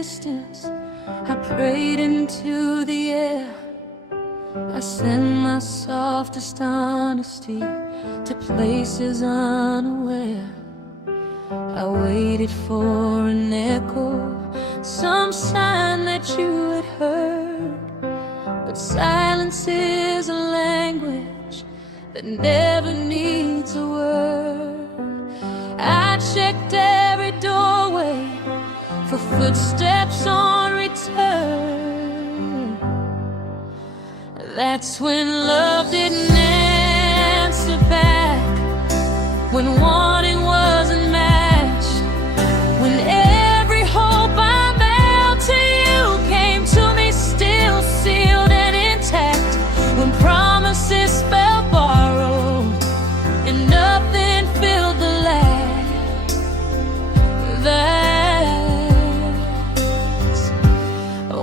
distance. I prayed into the air. I sent my softest honesty to places unaware. I waited for an echo, some sign that you had heard. But silence is a language that never needs a word. I checked every doorway for footsteps on return. That's when love didn't answer back, when wanting wasn't matched, when every hope I mailed to you came to me still sealed and intact, when promises felt borrowed and nothing filled the lack. That's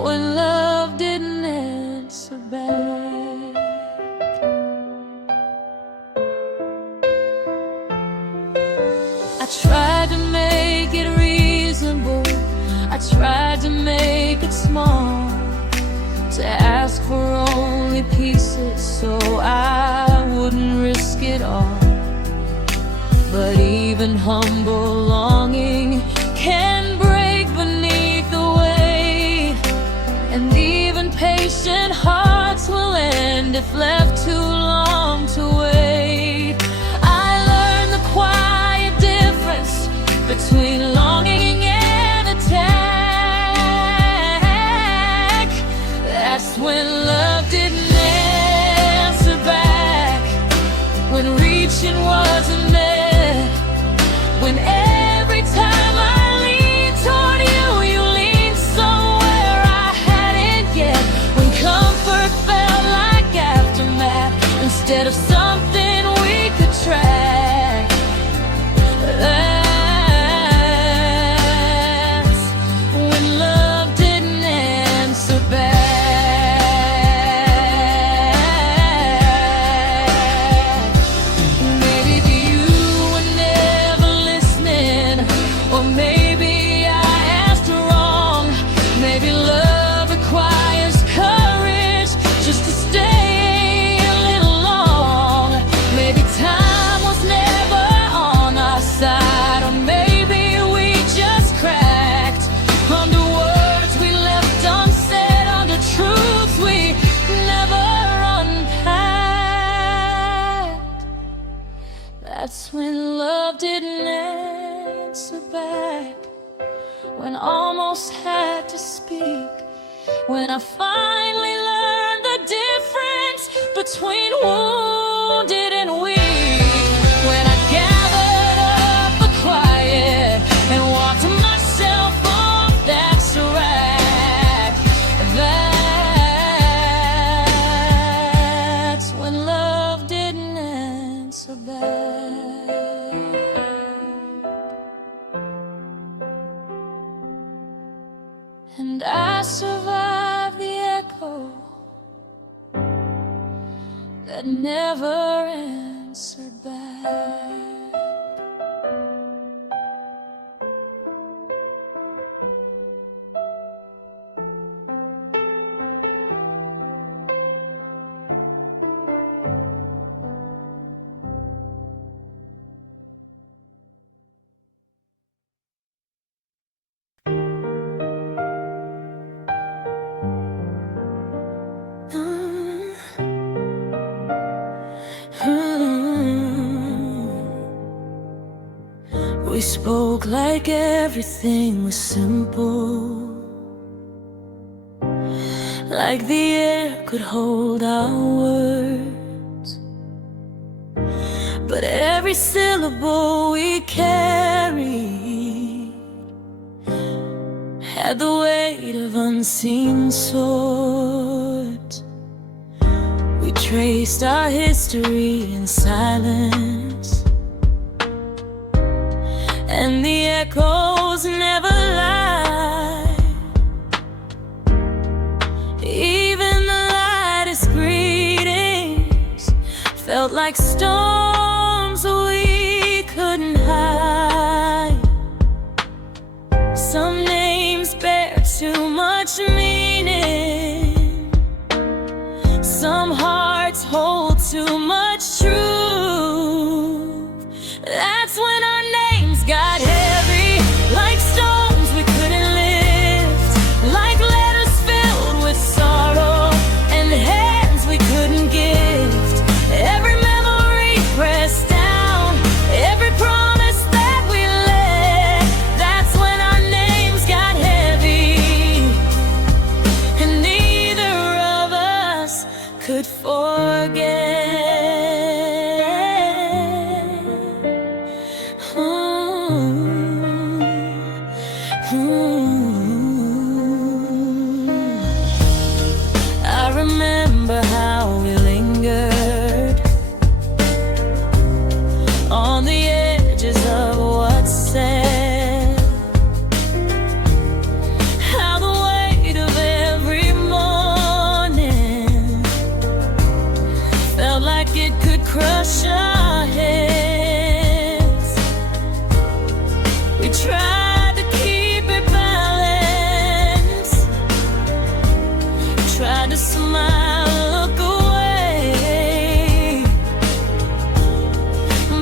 when love didn't answer back. I tried to make it reasonable, I tried to make it small, to ask for only pieces so I wouldn't risk it all. But even humble longing can break beneath the weight, and even patient hearts will end if left too long to wait. I learned the quiet difference between longing and attack. That's when love didn't answer back, when reaching wasn't met, when every time I leaned toward you, you leaned somewhere I hadn't yet, when comfort felt like aftermath instead of something we could track. That's when love didn't answer back. Maybe you were never listening, or maybe I asked wrong. Maybe love requires courage just to stay a little long. Maybe time was never on our side, or maybe we just cracked under words we left unsaid, under truths we never unpacked. That's when love didn't answer back, when I almost had to speak, when I finally learned the difference between wounded and weak, when I gathered up the quiet and walked myself off that track. That's when love didn't answer back. And I survived the echo that never answered back. We spoke like everything was simple, like the air could hold our words. But every syllable we carried had the weight of unseen swords. We traced our history in silence, and the echoes never lie. Even the lightest greetings felt like storms we couldn't hide. Some names bared I remember how we lingered on the edges of what's said, how the weight of every morning felt like it could crush our heads. We tried to keep it balanced, tried to smile, look away,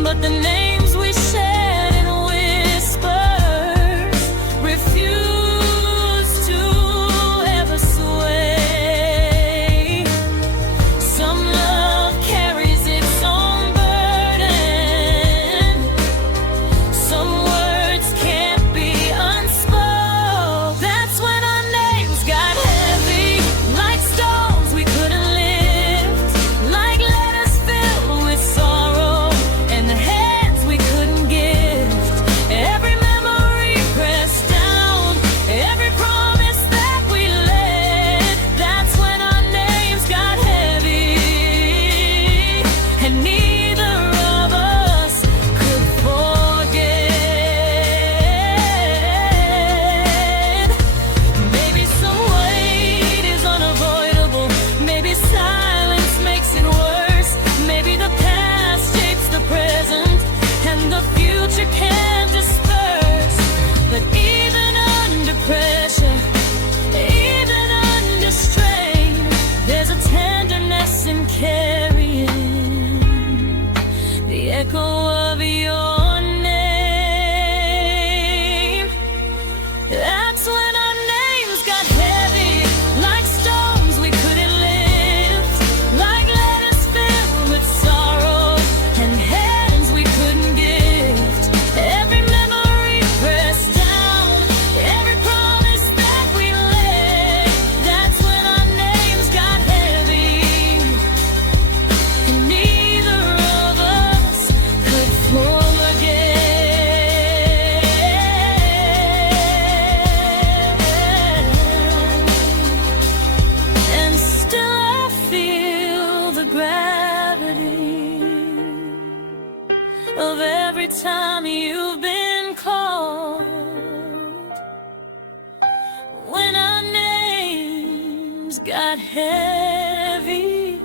but the names we shared in whispers refused to ever sway. Some love carries its own burden, some words can't be unspoken. That's when our names got heavy, like stones we couldn't lift, like letters filled with sorrow and hands we couldn't gift. Every memory pressed down, every promise that we led. That's when our names got heavy, and neither of us could forget. Maybe some weight is unavoidable, maybe silence makes it worse, maybe the past shapes the present and the future can't disperse. But even under pressure, even under strain, there's a tenderness in carrying the echo of your name. That's when our names got heavy, like stones we couldn't lift, like letters filled with sorrow and hands we couldn't gift. Every memory pressed down, every promise that we laid. That's when our names got heavy, and neither of us could forget. And still I feel the gravity of every time you've been called. When our names got heavy,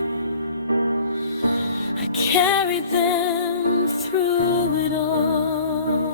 I carried them through it all.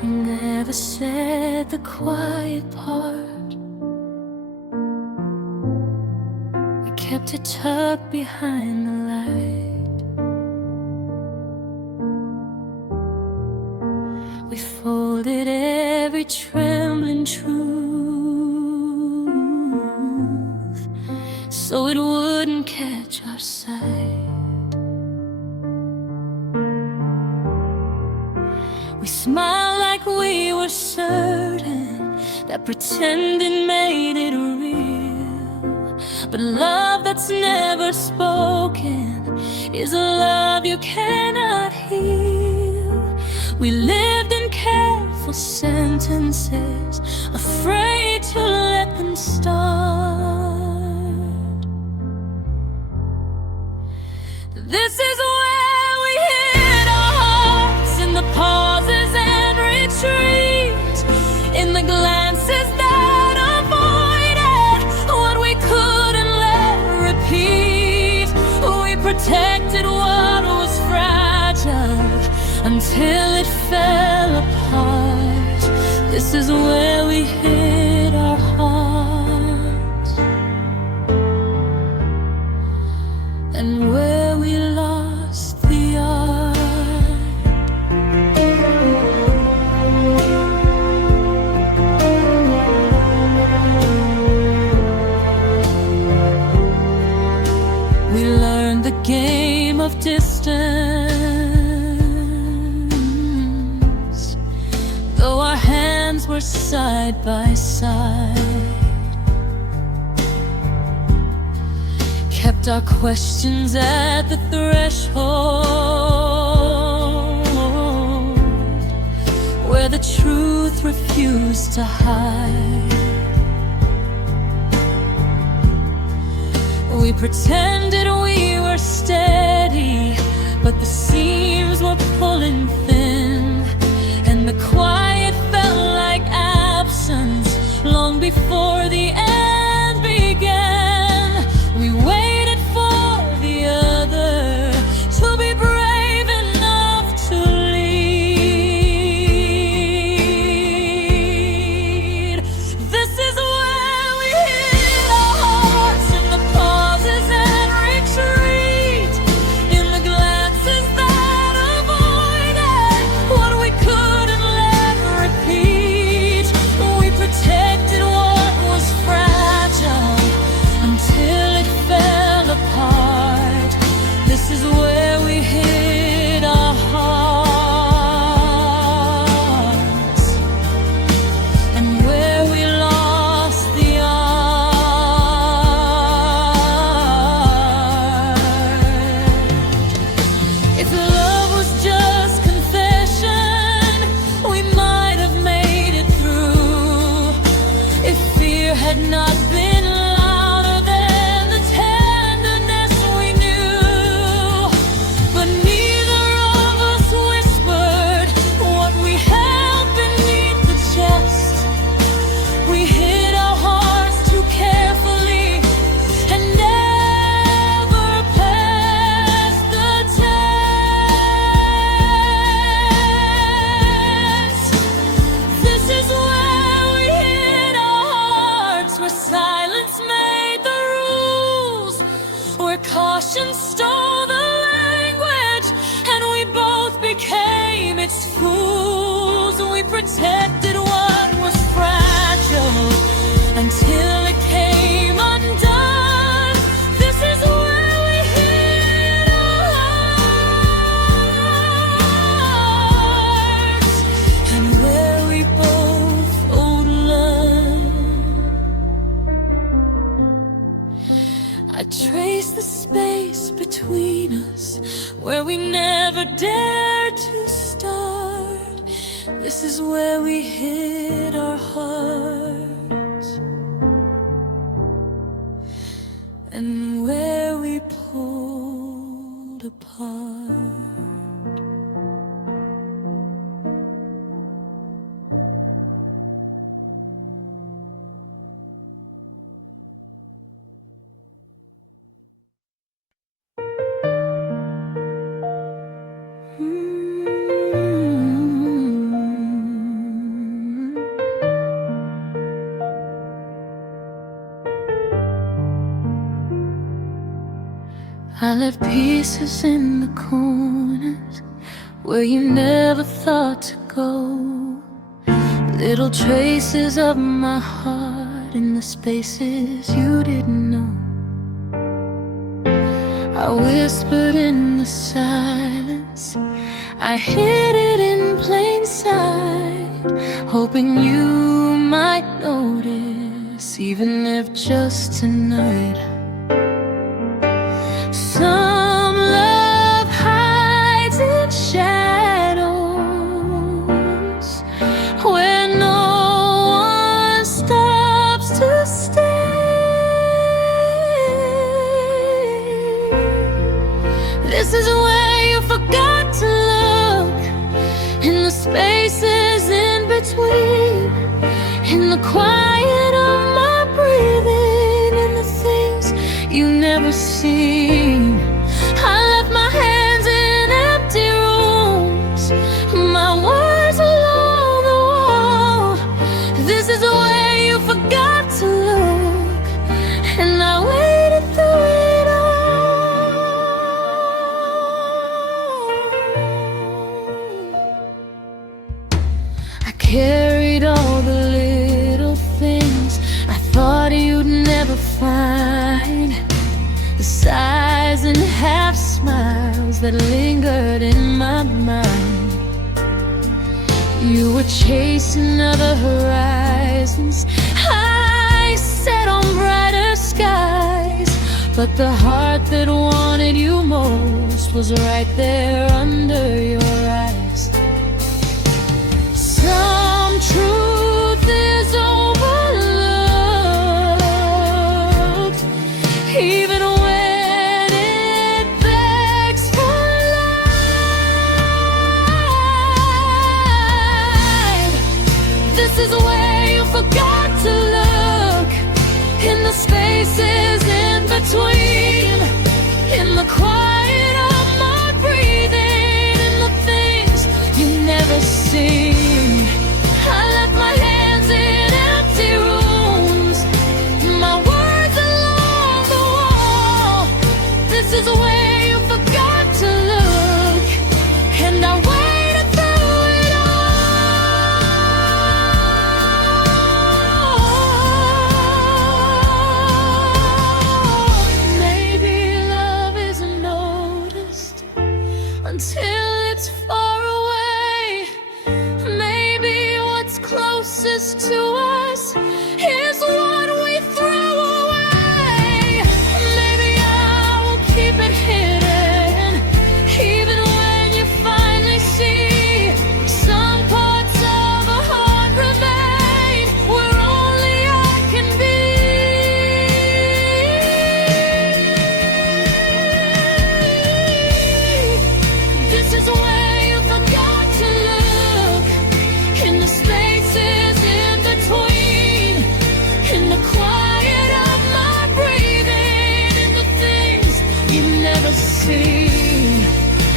We never said the quiet part, we kept it tucked behind the light. We folded every trembling truth so it wouldn't catch our sight. We smiled like we were certain that pretending made it real. But love that's never spoken is a love you cannot heal. We lived in careful sentences, afraid to let them start. This is where we hid our hearts, in the pauses and retreat, in the glances that avoided what we couldn't let repeat. We protected what was fragile until it fell apart. This is where we hid our hearts, and where we lost the art. game of distance, though our hands were side by side. Kept our questions at the threshold, where the truth refused to hide. We pretended we were steady, but the seams were pulling thin, and the quiet felt like absence long before the end began. We waited for the other to be brave enough to lead. This is where we hid our hearts in the pauses and retreat, in the glances that avoided what we couldn't let repeat. We protected what was fragile until it fell apart. This is where we hid our hearts, and where we lost the art. If love was just confession, we might have made it through. If fear had not been louder than the tenderness we knew. But neither of us whispered what we held beneath the chest. We hid our hearts too carefully and never passed the test. This is where we hid our hearts, where silence made the rules, where caution stole the language, and we both became its fools. We protected what was fragile until it came undone. This is where we hid our hearts, and where we both owed love. I trace the space between us where we never dared to start. This is where we hid our hearts, and where we pulled apart. I left pieces in the corners where you never thought to go. Little traces of my heart in the spaces you didn't know. I whispered in the silence, I hid it in plain sight, hoping you might notice, even if just tonight. Some love hides in shadows where no one stops to stay. This is where you forgot to look, in the spaces in between, in the quiet of my breathing, in the things you never seen. I left my hands in empty rooms, my words along the wall. This is where you forgot to look, and I waited through it all. I carried all the little things I thought you'd never find, the size eyes and half smiles that lingered in my mind. You were chasing other horizons, I set on brighter skies. But the heart that wanted you most was right there under your eyes. Some truth is overlooked, even when it begs for life. This is where you forgot to look, in the spaces in between, in the quiet of my breathing, in the things you never see. I left my hands in empty rooms, my words along the wall. This is where you forgot to look, and I waited through it all. Maybe love isn't noticed until it's far away. Maybe what's closest to us is what we throw away. Maybe I will keep it hidden, even when you finally see some parts of a heart remain where only I can be. This is where you forgot to look, in the spaces in between, in the quiet of my breathing, in the things you never see.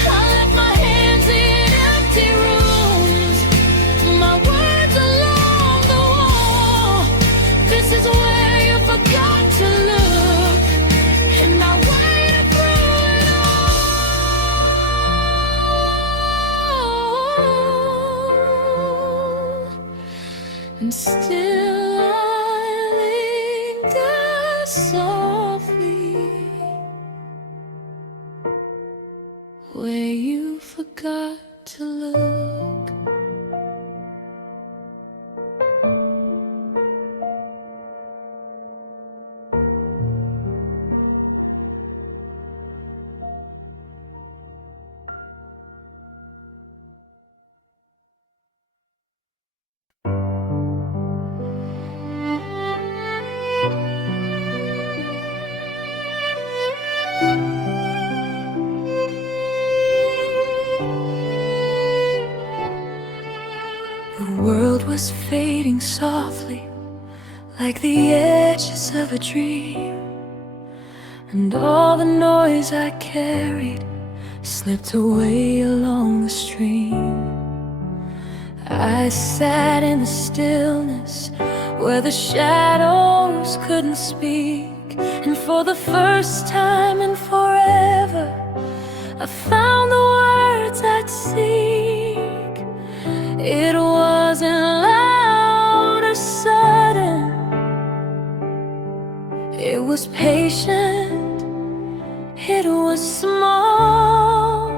I left my hands in empty rooms, my words along the wall. This is where you forgot to look, and I waited through it all. And still I linger softly where you forgot to look. The world was fading softly, like the edges of a dream, and all the noise I carried slipped away along the stream. I sat in the stillness where the shadows couldn't speak, and for the first time in forever I found the words I'd seek. It wasn't loud or sudden, it was patient, it was small.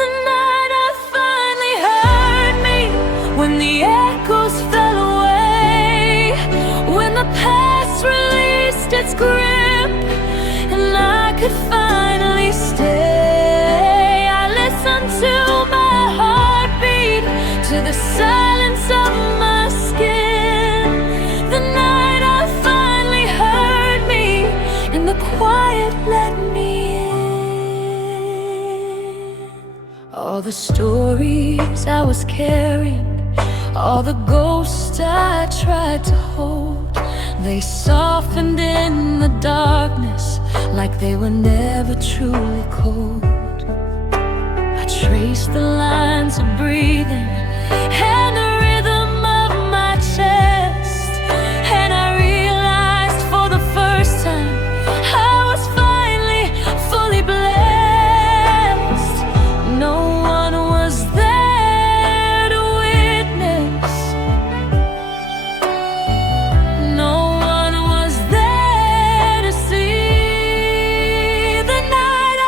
The night I finally heard me, when the echoes fell away, when the past released its grip, and I could finally stay. I listened to my heartbeat, to the silence of my skin. The night I finally heard me, and the quiet let me in. All the stories I was carrying, all the ghosts I tried to hold, they softened in the darkness like they were never truly cold. I traced the lines of breathing and the rhythm of my chest, and I realized for the first time I was finally fully blessed. No one was there to witness, no one was there to see. The night I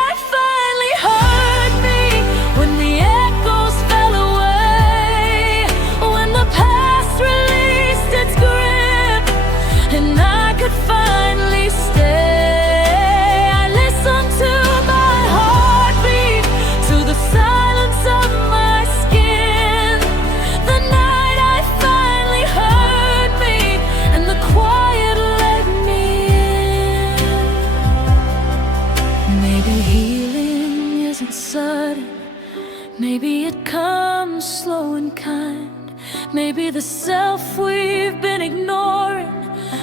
Maybe it comes slow and kind. Maybe the self we've been ignoring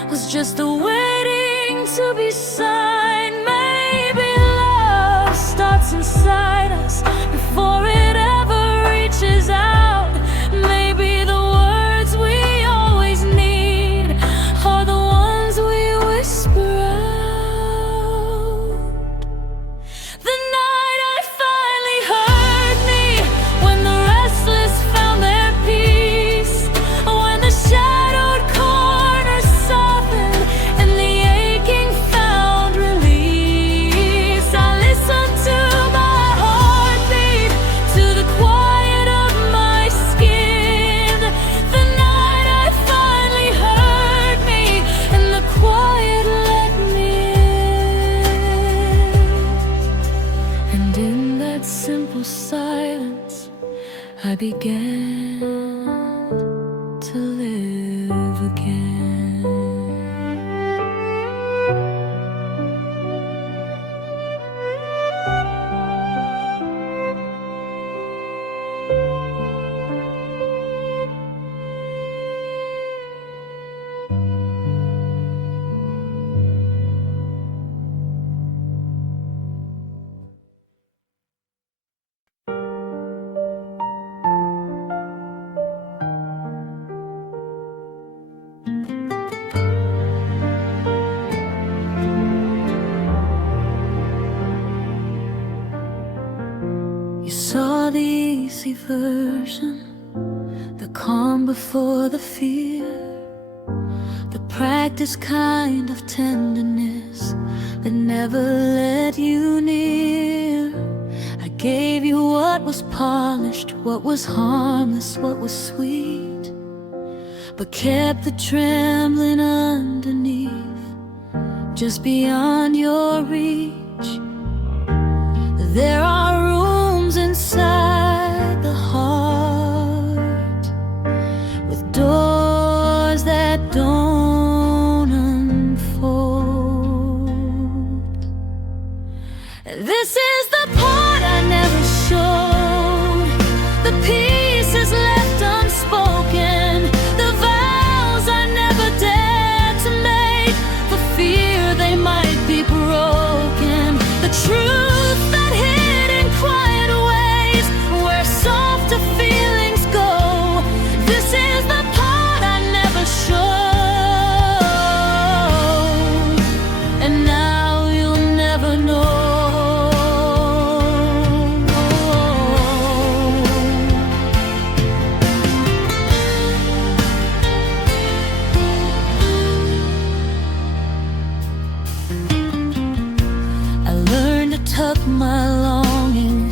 was just waiting to be signed. Maybe love starts inside us before it ever reaches out. Maybe the words we always need are the ones we whisper out. The night I finally heard me, when the restless found their peace, when the shadowed corners softened and the aching found release, I listened to my heartbeat, to the quiet of my skin. The night I finally heard me, and the quiet let me in. And in that simple silence, I began to live again. You saw the easy version, the calm before the fear, the practiced kind of tenderness that never let you near. I gave you what was polished, what was harmless, what was sweet, but kept the trembling underneath, just beyond your reach. There are rooms inside the heart with doors that don't unfold. This is the part I never showed, the pieces left unspoken, the vows I never dared to make, for fear they might be broken, the truth that hid in quiet ways where softer feelings go. This is the part I never showed, and now you'll never know. I learned to tuck my longing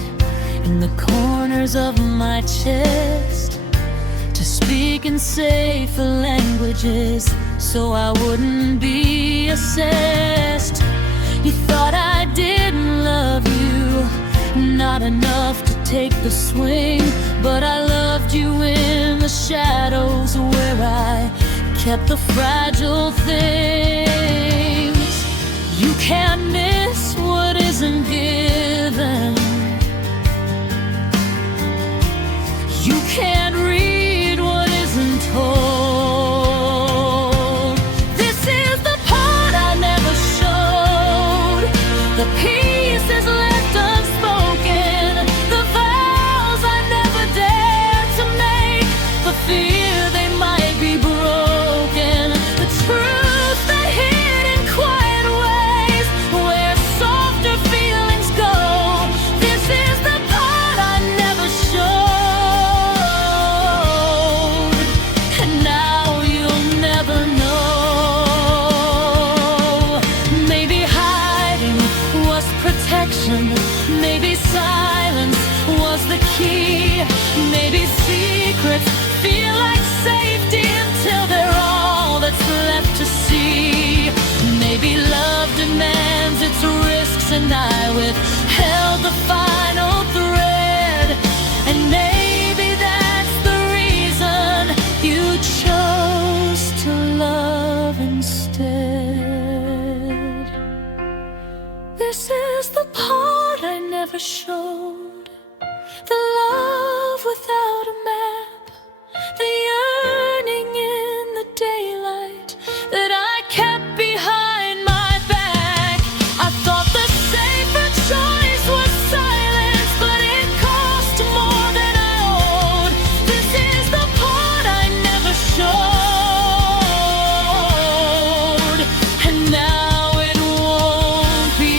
in the corners of my chest, to speak in safer languages so I wouldn't be assessed. You thought I didn't love you, not enough to take the swing, but I loved you in the shadows where I kept the fragile things. You can't miss what isn't given. You can't read what isn't told. This is the part I never showed, the pieces left unspoken, the vows I never dared to make, for fear they might be broken, the truth that hid in quiet ways where softer feelings go. This is the part I never showed, and now you'll never know. Maybe hiding was protection, maybe silence was the key, maybe secrets feel like safety until they're all that's left to see. Maybe love demands its risks, and I withheld the final thread, and maybe that's the reason you chose to love instead. This is the part I never showed, the love without a map, the yearning in the daylight that I kept behind my back. I thought the safer choice was silence, but it cost more than I owed. This is the part I never showed, and now it won't be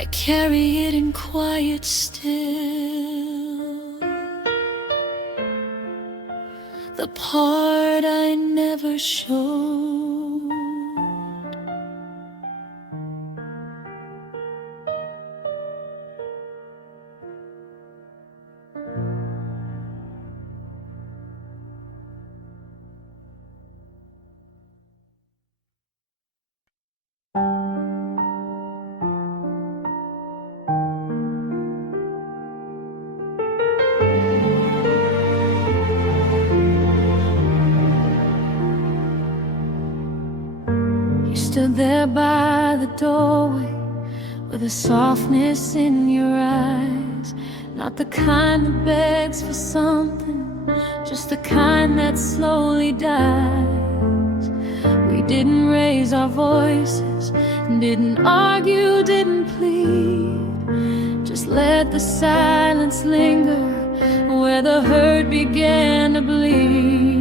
I carry it in quiet still, the part I never showed. Stood there by the doorway with a softness in your eyes, not the kind that begs for something, just the kind that slowly dies. We didn't raise our voices, didn't argue, didn't plead, just let the silence linger where the hurt began to bleed.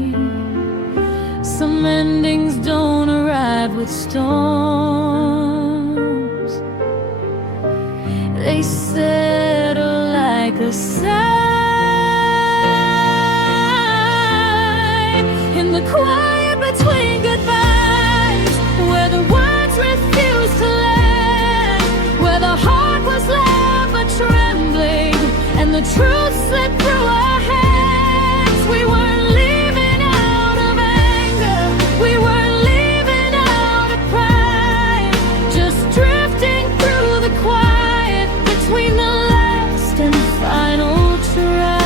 Some endings don't arrive with storms, they settle like a sigh in the quiet between goodbyes, where the words refuse to land, where the heart was loud but trembling, and the truth slipped through our hands. We weren't leaving out of anger, we weren't leaving out of pride, just drifting through the quiet between the last and final try.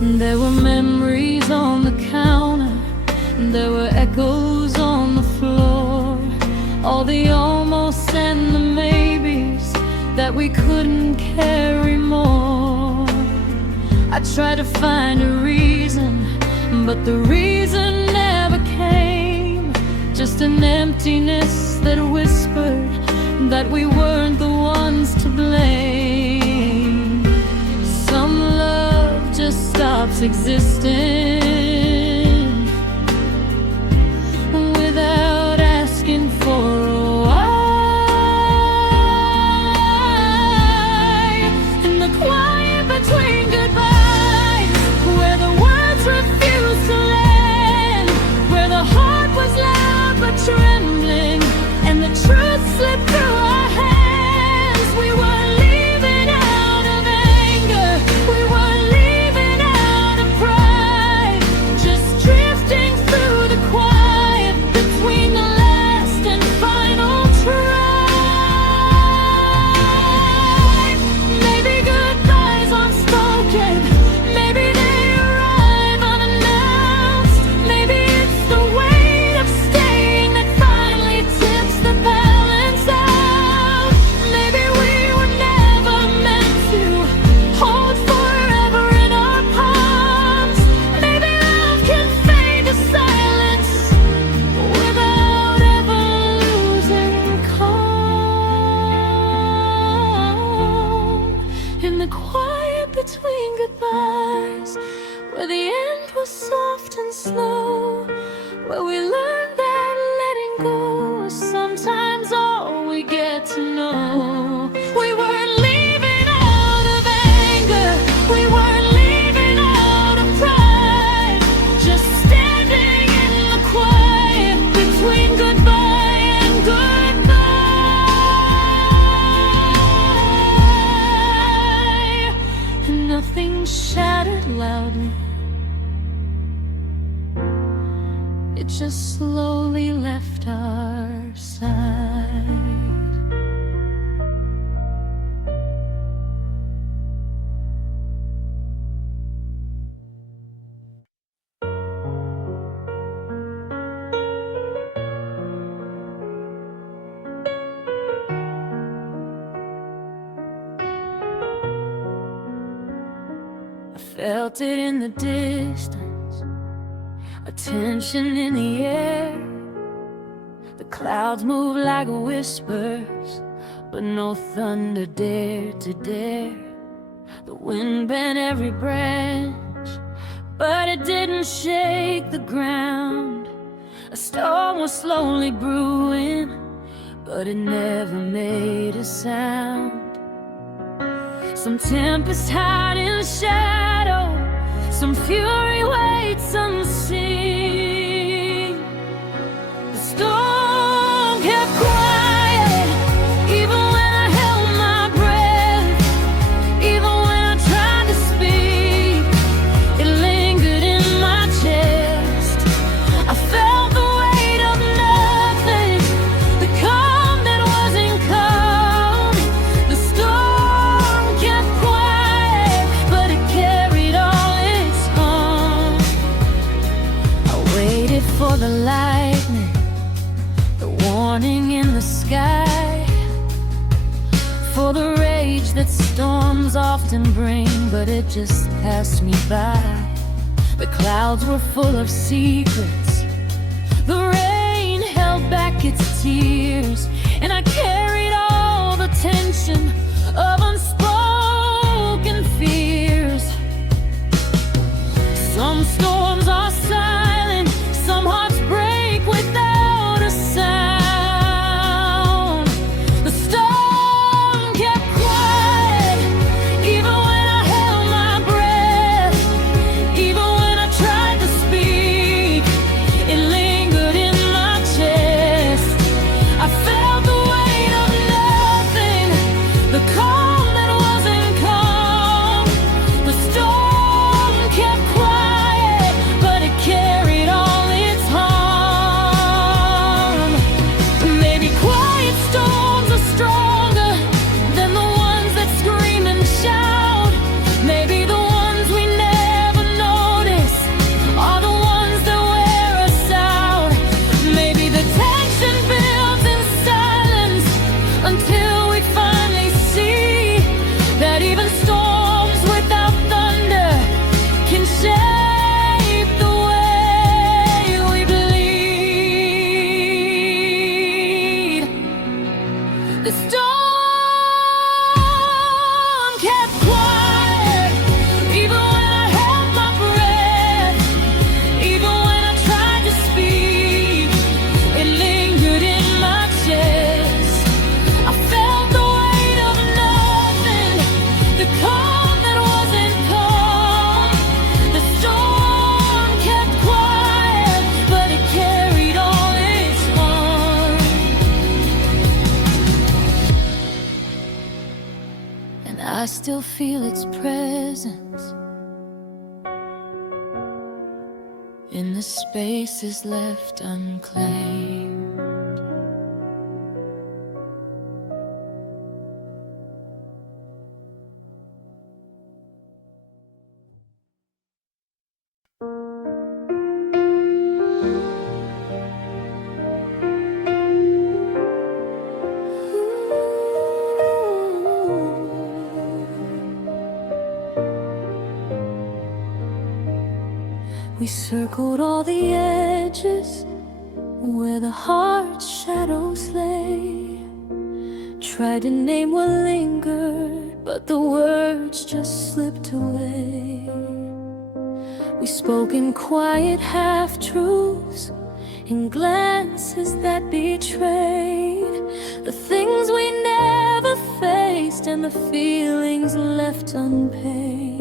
There were memories on the counter, there were echoes on the floor, all the almosts and the maybes that we couldn't carry more. I tried to find a reason, but the reason never came, just an emptiness that whispered that we weren't the ones to blame. Some love just stops existing without asking for a why. In the quiet between goodbyes, where the words refused to land, where the heart was loud but trembling, and the truth slipped through our hands. We weren't leaving out of anger, we weren't leaving out of pride, felt it in the distance, a tension in the air. The clouds moved like whispers, but no thunder dared to dare. The wind bent every branch, but it didn't shake the ground. A storm was slowly brewing, but it never made a sound. Some tempests hide in shadow, some fury waits unseen. The storm kept quiet, even when I held my breath. Even when I tried to speak, it lingered in my chest. I felt the weight of nothing, the calm that wasn't calm. The storm kept quiet, but it carried all its harm. I waited for the lightning, the warning in the sky, for the rage that storms often bring, but it just passed me by. The clouds were full of secrets, the rain held back its tears, and I carried all the tension of unspoken fears. Some storms are silent, some hearts break without a sound. The storm kept quiet, even when I held my breath. Even when I tried to speak, it lingered in my chest. I felt the weight of nothing, the calm that wasn't calm. The storm kept quiet, but it carried all its harm. Maybe quiet storms are stronger than the ones that scream and shout. Maybe the ones we never notice are the ones that wear us out. Maybe the tension builds in silence until we finally see that even storms without thunder can shape the way we bleed. The storm kept quiet, even when I held my breath. Even when I tried to speak, it lingered in my chest. I felt the weight of nothing, the calm that wasn't calm. The storm kept quiet, but it carried all its harm. And I still feel its presence in the spaces left unclaimed. We circled all the edges where the heart's shadows lay. Tried to name what lingered, but the words just slipped away. We spoke in quiet half-truths, in glances that betrayed the things we never faced and the feelings left unpaid.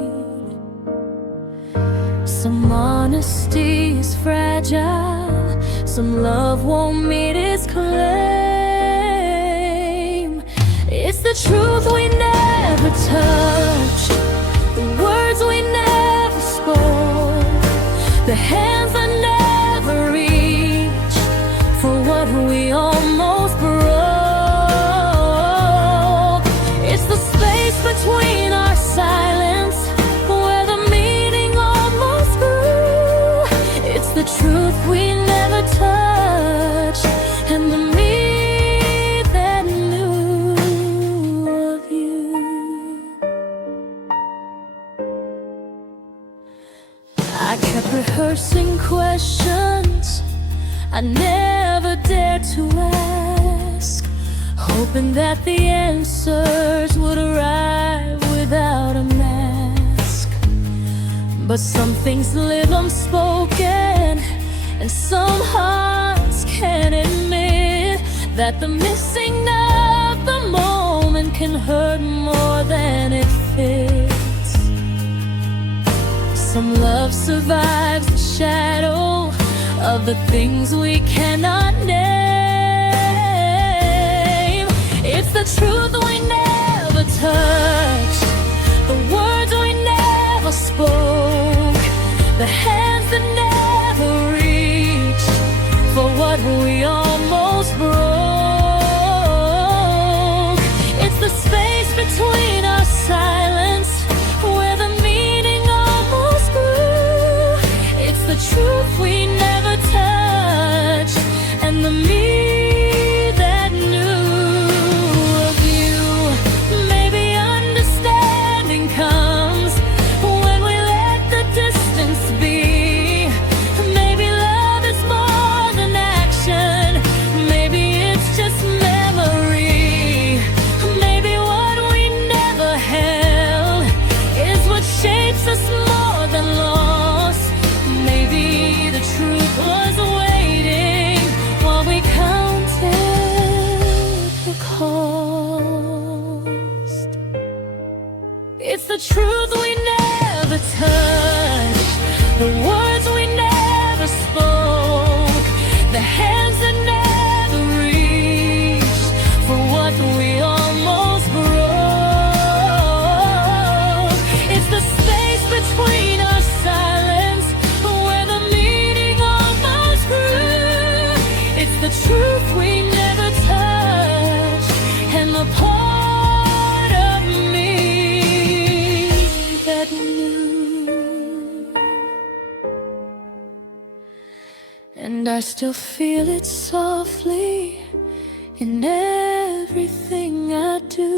Some honesty is fragile, some love won't meet its claim. It's the truth we never touched, the words we never spoke, the hands that never reach for what we almost broke. It's the space between our silence where the meaning almost grew. It's the truth we never touched and the me that knew of you. rehearsing questions I never dared to ask, hoping that the answers would arrive without a mask. But some things live unspoken, and some hearts can't admit that the missing of the moment can hurt more than it fits. Some love survives the shadow of the things we cannot name. It's the truth we never touched, the words we never spoke, the hands that never reached for what we almost broke. It's the space between our silence where the meaning almost grew. It's the truth we never touched, and the me that knew of you. Maybe understanding comes when we let the distance be. Maybe love is more than action. Maybe it's just memory. Maybe what we never held is what shapes us more than loss. Maybe the truth was waiting while we counted the cost. It's the truth we never touched, the words we never spoke, the hands that never reached for what we almost broke. It's the space between our silence where the meaning almost grew. It's the truth we never touched, and the part of me that knew. And I still feel it softly in everything I do.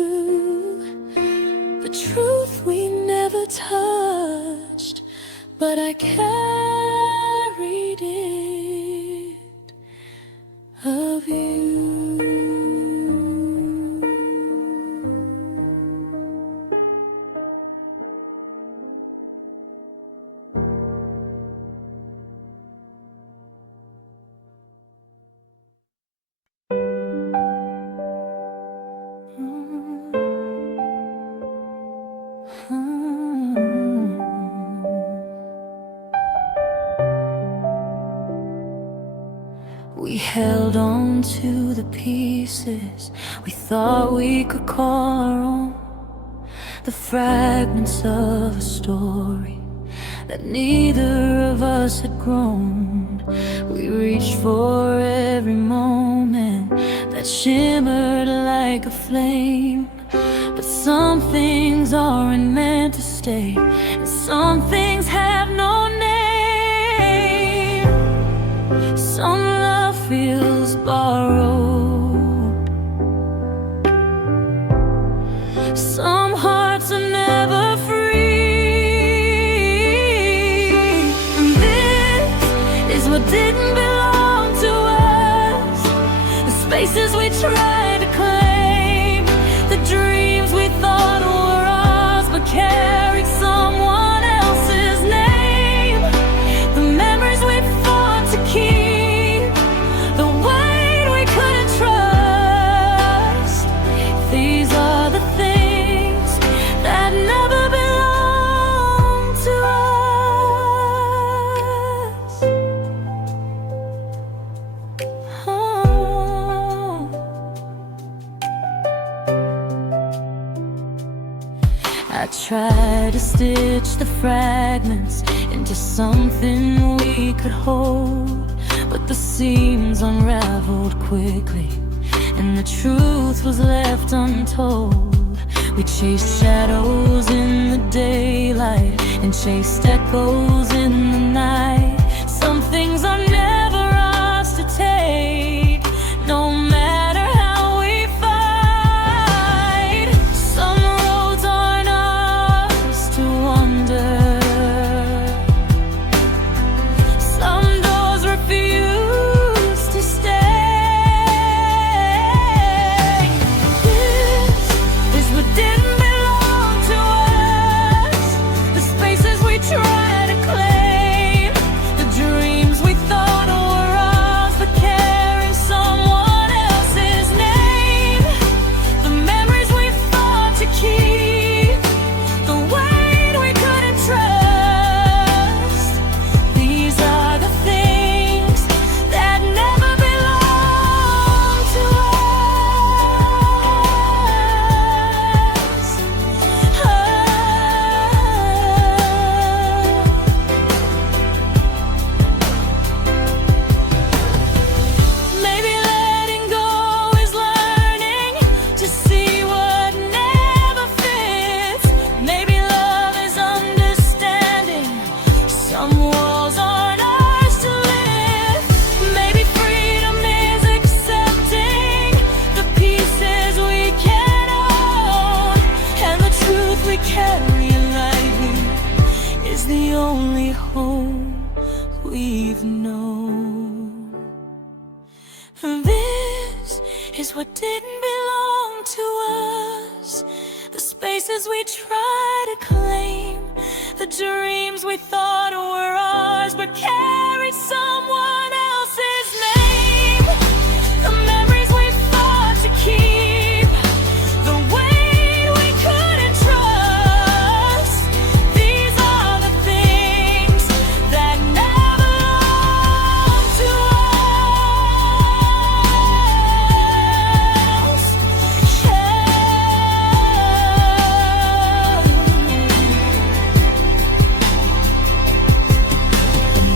The truth we never touched, but I carried it of you. We held on to the pieces we thought we could call our own, the fragments of a story that neither of us had grown. We reached for every moment that shimmered like a flame, but some things aren't meant to stay, and some things have no name. Some love feels borrowed, some hearts are never free. And this is what didn't belong to us, the spaces we tried to claim, the dreams we thought were ours but carried someone else's name, the memories we fought to keep, the weight we couldn't trust. These are the things that never belonged to us. Oh. I tried to stitch the fragments into something we could hold, but the seams unraveled quickly, and the truth was left untold. We chased shadows in the daylight and chased echoes in the night. Some things are never ours to take, no matter how we fight. Some roads aren't ours to wander, the only home we've known. This is what didn't belong to us, the spaces we try to claim, the dreams we thought were ours but carried someone else's name, the memories we fought to keep, the weight we couldn't trust. These are the things that never belonged to us.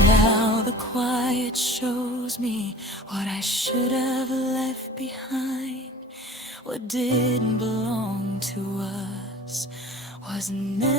Now the quiet shows me what I should have left behind. What didn't belong to us was never